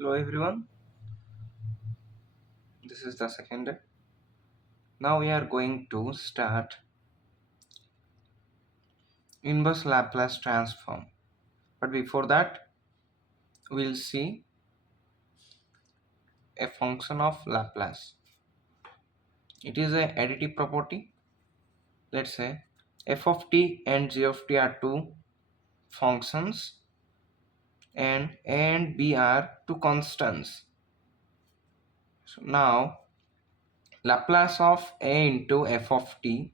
Hello everyone, this is the second day. Now we are going to start inverse Laplace transform. But before that, we'll see a function of Laplace. It is a additive property. Let's say f of t and g of t are two functions and a and b are two constants. So now Laplace of a into f of t,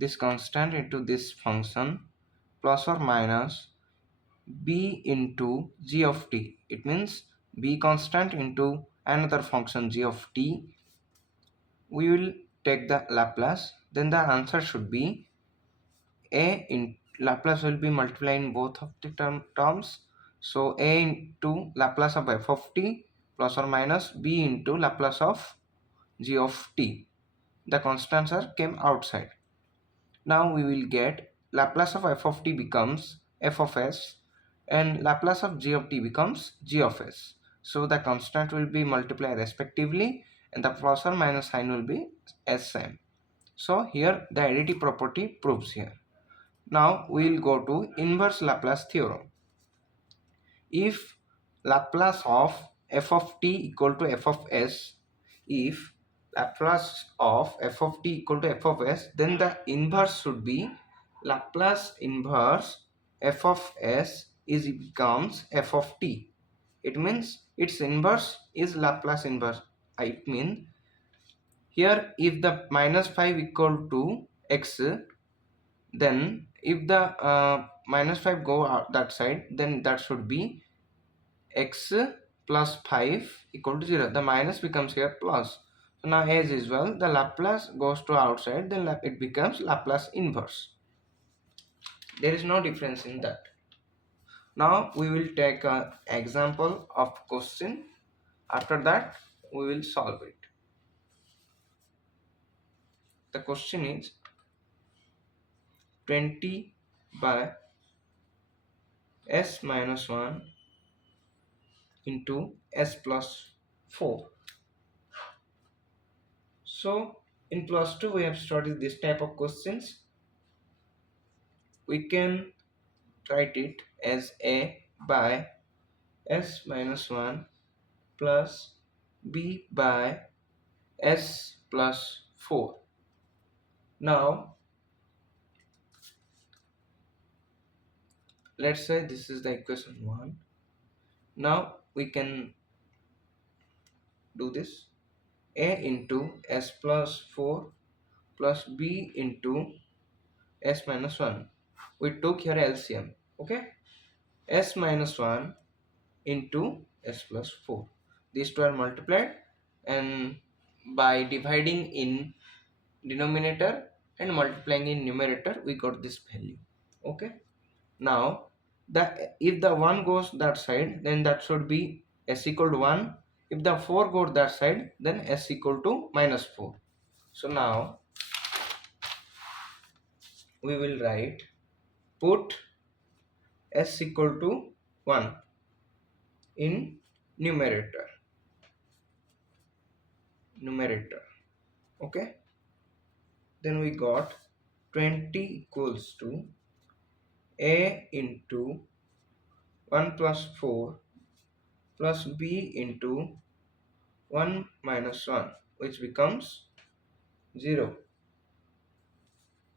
this constant into this function, plus or minus b into g of t. It means b constant into another function g of t. We will take the Laplace. Then the answer should be a in Laplace will be multiplying both of the terms. So a into Laplace of f of t plus or minus b into Laplace of g of t. The constants are came outside. Now we will get Laplace of f of t becomes f of s and Laplace of g of t becomes g of s. So the constant will be multiplied respectively and the plus or minus sign will be same. So here the additive property proves here. Now we will go to inverse Laplace theorem. If Laplace of f of t equal to f of s, if Laplace of f of t equal to f of s, then the inverse should be Laplace inverse f of s is becomes f of t. It means its inverse is Laplace inverse. It means here if the minus 5 equal to x, then if the minus 5 go out that side, then that should be x plus 5 equal to 0. The minus becomes here plus. So now as usual, the Laplace goes to outside, then it becomes Laplace inverse. There is no difference in that. Now we will take an example of question. After that, we will solve it. The question is 20 by s minus 1 into s plus 4. So in plus 2 we have studied this type of questions. We can write it as a by s minus 1 plus b by s plus 4. Now let's say this is the equation 1. Now we can do this: a into s plus 4 plus b into s minus 1. We took here LCM. Okay, s minus 1 into s plus 4. These two are multiplied, and by dividing in denominator and multiplying in numerator we got this value. Okay, now if the 1 goes that side, then that should be s equal to 1. If the 4 goes that side, then s equal to minus 4. So now we will write, put s equal to 1 in numerator. Okay, then we got 20 equals to a into 1 plus 4 plus b into 1 minus 1, which becomes 0.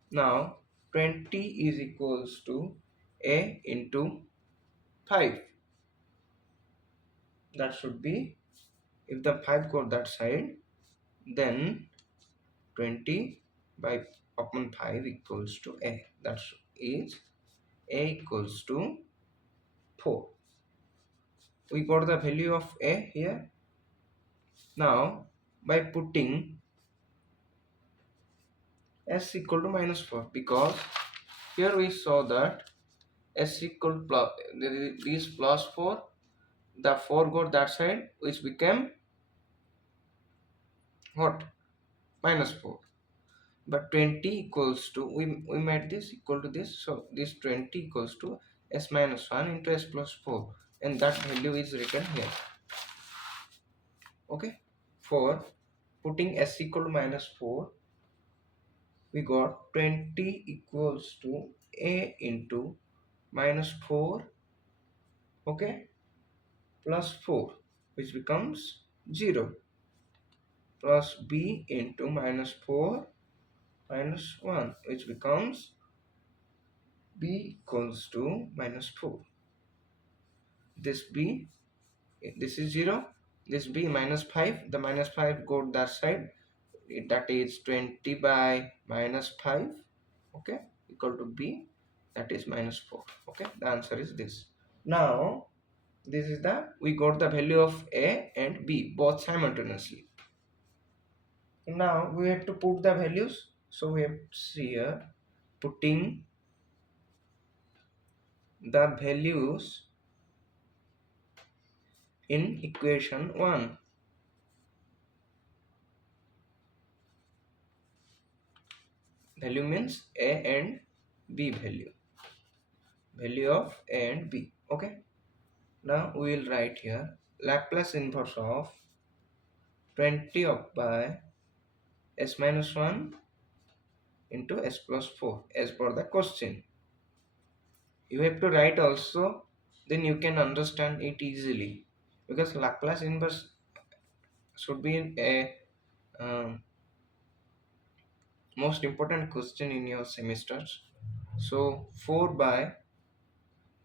Now 20 is equals to a into 5. That should be, if the 5 go that side, then 20 by upon 5 equals to a. That is a equals to 4. We got the value of a here. Now by putting s equal to minus 4, because here we saw that s equal plus this plus 4, the 4 got that side, which became what, minus 4. But 20 equals to, we made this equal to this, so this 20 equals to s minus 1 into s plus 4, and that value is written here. Okay, 4, putting s equal to minus 4, we got 20 equals to a into minus 4, okay, plus 4, which becomes 0, plus b into minus 4 minus 1, which becomes b equals to minus 4. This b, this is 0, this b minus 5, the minus 5 go that side, that is 20 by minus 5, okay, equal to b, that is minus 4. Okay, the answer is this. Now this is the, we got the value of a and b both simultaneously. Now we have to put the values, so we have to see here, putting the values in equation 1. Value means a and b value, value of a and b. Okay, now we will write here Laplace inverse of 20 up by s minus 1 into s plus 4 as per the question. You have to write also, then you can understand it easily, because Laplace inverse should be a most important question in your semesters. So 4 by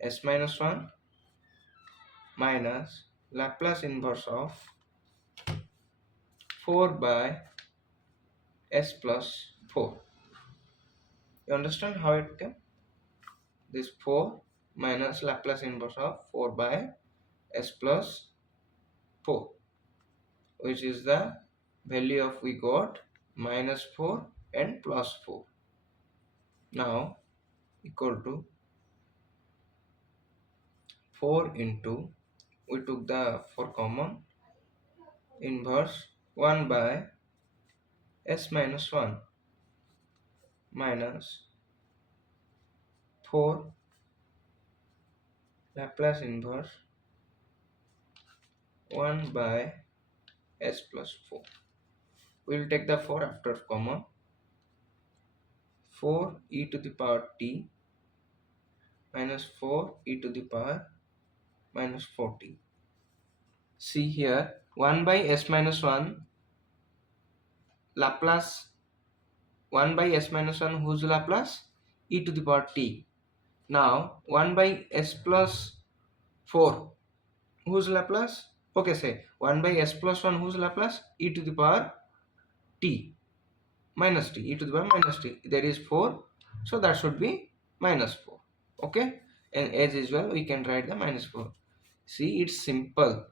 s minus 1 minus Laplace inverse of 4 by s plus 4. You understand how it came? This 4 minus Laplace inverse of 4 by s plus 4, which is the value of, we got minus 4 and plus 4. Now equal to 4 into, we took the 4 common, inverse 1 by s minus 1 minus 4 Laplace inverse 1 by s plus 4. We will take the 4 after common. 4 e to the power t minus 4 e to the power minus 4t. See here, 1 by s minus 1 Laplace, 1 by s minus 1 whose Laplace? E to the power t. Now 1 by s plus 4 whose Laplace? Okay, say 1 by s plus 1 whose Laplace? E to the power t minus t, e to the power minus t. There is 4, so that should be minus 4. Okay, and as usual we can write the minus 4. See, it's simple.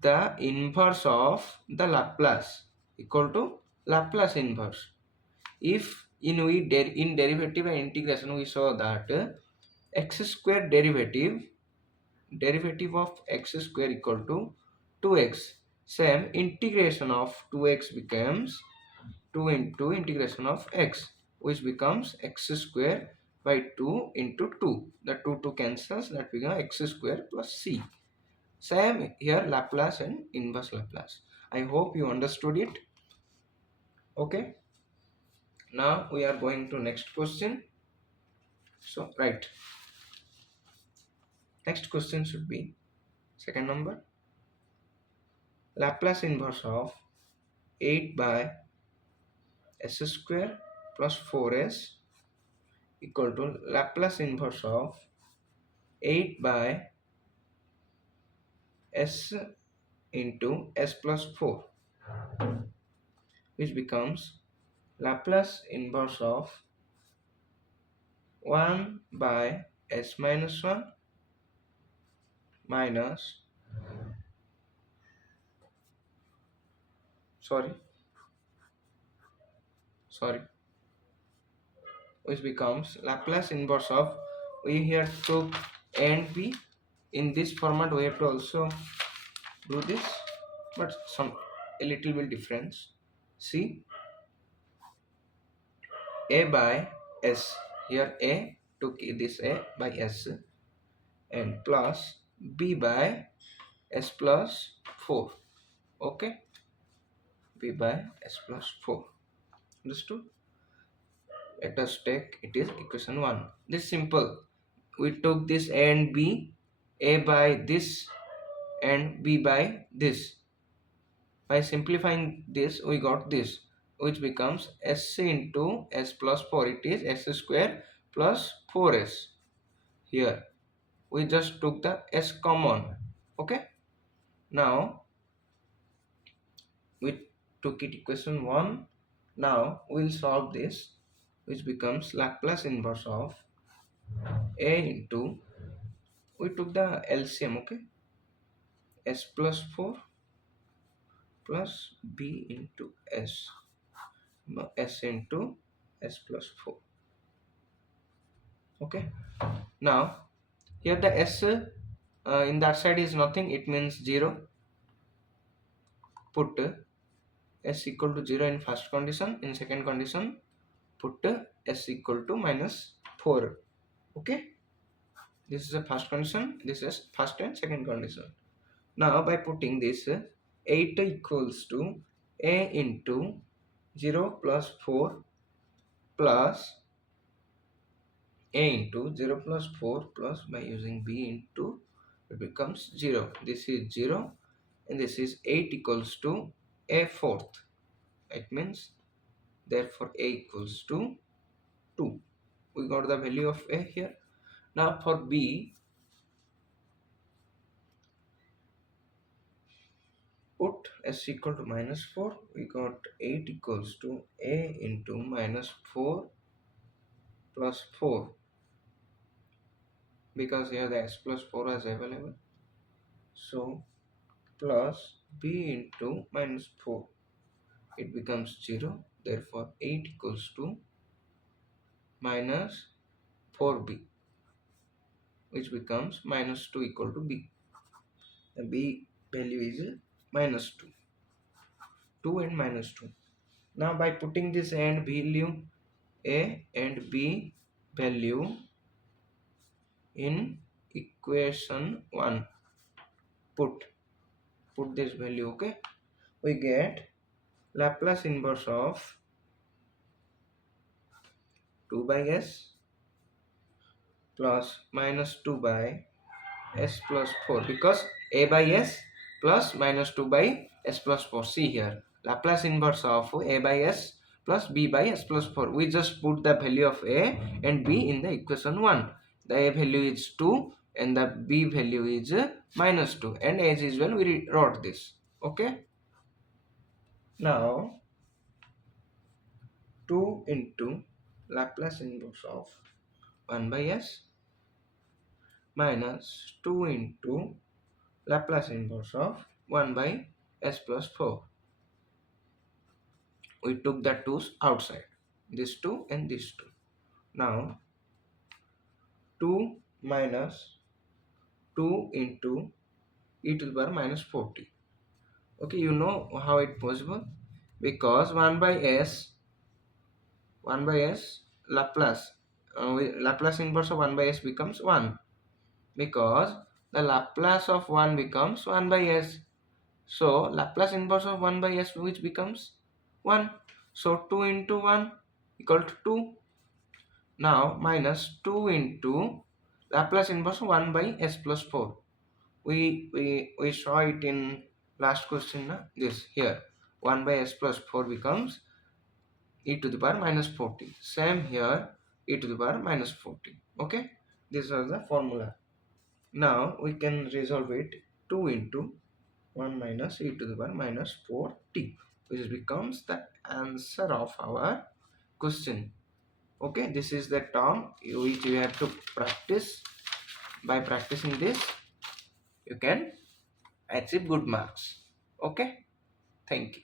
The inverse of the Laplace equal to Laplace inverse. If in derivative and integration we saw that x square derivative of x square equal to 2x. Same, integration of 2x becomes 2 into integration of x, which becomes x square by 2 into 2. The 2 cancels, that becomes x square plus c. Same here, Laplace and inverse Laplace. I hope you understood it. Okay, now we are going to next question. So right, next question should be second number, Laplace inverse of 8 by s square plus 4s equal to Laplace inverse of 8 by s into s plus 4, which becomes Laplace inverse of 1 by s minus 1 minus, sorry, which becomes Laplace inverse of, we here took a and b. In this format we have to also do this, but some a little bit difference. See, a by s, here a took this a by s, and plus b by s plus 4. Okay, b by s plus 4. Understood? Let us take it is equation 1. This is simple. We took this a and b, a by this and b by this. By simplifying this, we got this, which becomes s into s plus 4. It is s square plus 4s. Here we just took the s common. Okay, now we took it equation 1. Now we'll solve this, which becomes Laplace inverse of a into, we took the LCM. Okay, s plus 4 plus b into s, s into s plus 4. Okay, now here the s in that side is nothing, it means 0. Put s equal to 0 in first condition. In second condition, put s equal to minus 4. Okay, this is the first condition, this is first and second condition. Now by putting this 8 equals to a into 0 plus 4 plus a into 0 plus 4 plus, by using b into, it becomes 0. This is 0 and this is 8 equals to a fourth. It means therefore a equals to 2. We got the value of a here. Now for b, put s equal to minus 4. We got 8 equals to a into minus 4 plus 4, because here the s plus 4 is available. So plus b into minus 4, it becomes 0. Therefore 8 equals to minus 4b, which becomes minus 2 equal to b. The b value is minus 2. 2 and minus 2. Now by putting this and value, a and b value in equation 1, put this value. Okay, we get Laplace inverse of 2 by s plus minus 2 by s plus 4, because a by s plus minus 2 by s plus 4. See here, Laplace inverse of a by s plus b by s plus 4. We just put the value of a and b in the equation 1. The a value is 2 and the b value is minus 2, and as usual we wrote this. Okay, now 2 into Laplace inverse of 1 by s minus 2 into Laplace inverse of 1 by s plus 4. We took the 2's outside, this 2 and this 2. Now 2 minus 2 into e to the power minus 40. Okay, you know how it possible? Because 1 by s Laplace, Laplace inverse of 1 by s becomes 1, because the Laplace of 1 becomes 1 by s. So Laplace inverse of 1 by s, which becomes 1. So 2 into 1 equal to 2. Now minus 2 into Laplace inverse of 1 by s plus 4. We saw it in last question. This here 1 by s plus 4 becomes e to the power minus 40. Same here, e to the power minus 40. Okay, these are the formula. Now we can resolve it. 2 into 1 minus e to the power minus 4t, which becomes the answer of our question. Okay, this is the term which you have to practice. By practicing this, you can achieve good marks. Okay, thank you.